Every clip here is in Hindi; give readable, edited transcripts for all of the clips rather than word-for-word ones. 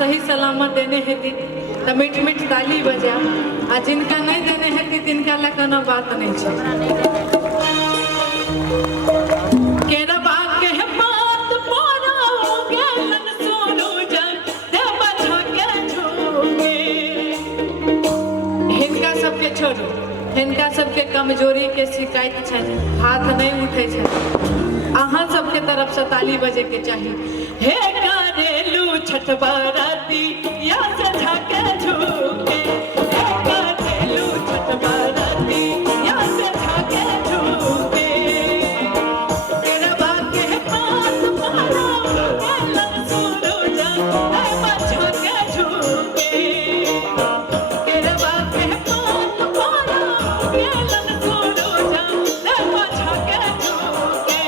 सही सलामत देने हेती तो मीठ मीठ ताली बजा आ जिनका नहीं देने हेती तिनका ला कोनो बात नहीं छे। केरा बात के बात पोरो गेलन सोनू जन दे बचा के झूगे। हिनका सबके छोड़ो, हिनका सबके कमजोरी के शिकायत छे, हाथ नहीं उठे छे। अहाँ सबके तरफ से ताली बजे के चाहिए। हे करेलू छठ बाराती या सजा के झूके, हे करेलू छठ बाराती या सजा के झूके। तेरा बाके पास मारो गेलन सोनू जन दे बचा के झूके। तेरा बाके पास मारो गेलन सोनू जन दे बचा के झूके।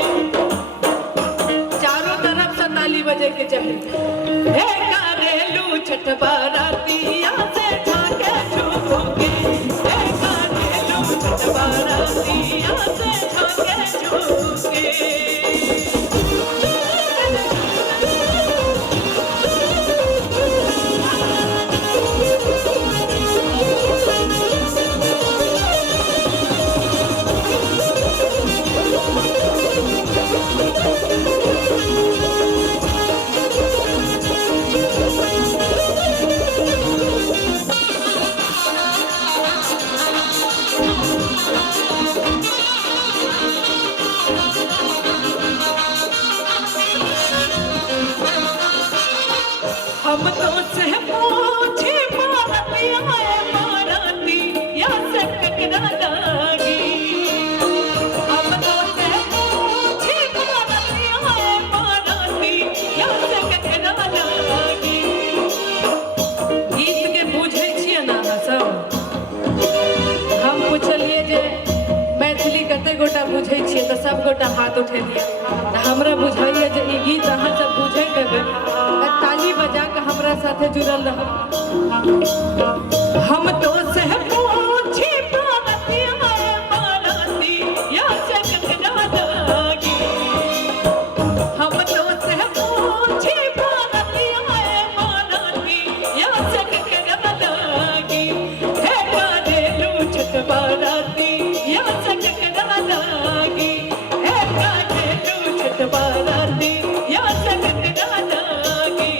चारों तरफ से ताली बजे के चाहिए। हे करेलू छठ बाराती या से झाके झूके, हे करेलू छठ बाराती या से झाके झूके। हम तो से पूछे बाराती आए बाराती या से ककरा लागी। हम तो से पूछे बाराती आए बाराती या से ककरा लागी। गीत के बुझे छिए ना सब। हम पूछलिए जे मैथिली कते गोटा बुझे छिए तो सब गोटा हाथ उठे दिया। हमरा बुझाइए जे ई गीत अहाँ सब बुझे देबे ताली बजा के हमरा साथे जुड़ल रह। हम तो से पूछी बाराती आए बाराती या से ककरा लागी। हम तो से पूछी बाराती आए बाराती या से ककरा लागी। हे करेलू छठ बाराती या से ककरा लागी। हे करेलू छठ बाराती या से ककरा लागी।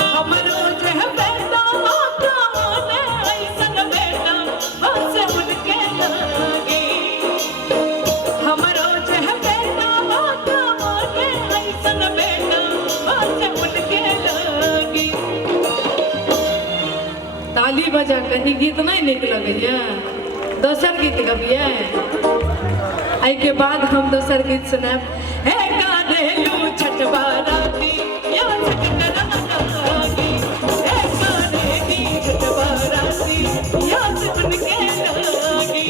हमरो जे बेटा माता माने ऐसन बेटा बस उनके लागी। हमरो जे बेटा माता माने ऐसन बेटा बस उनके लागी। ताली बजा कहीं गीत नहीं निक लगैया, दोसर गीत गबिए। आई के बाद हम दोसर गीत सुनाब। हे करेलू छठ बाराती या से ककरा लागी। हे करेली छठ बाराती या से उनके लागी।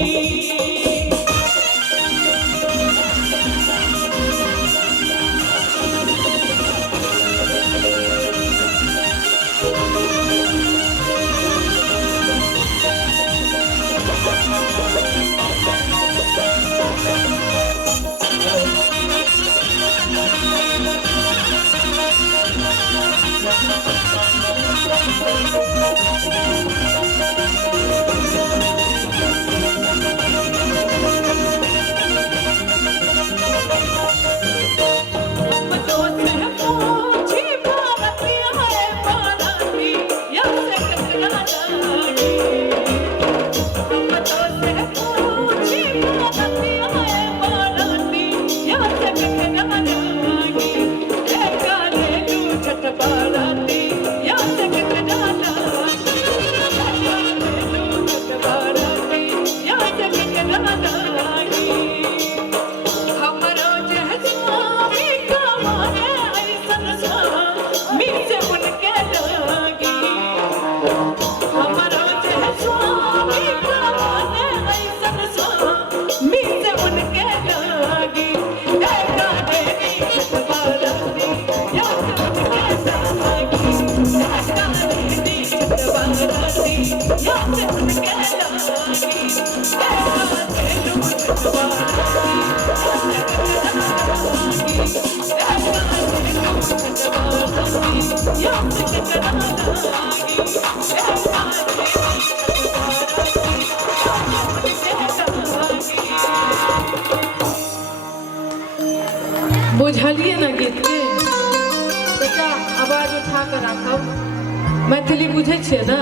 Thank you. याद ककरा लागी बुझलिए ना गीत के बेटा आवाज उठा कर राखब मैथिली बुझे छिए ना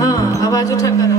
हाँ आवाज उठा कर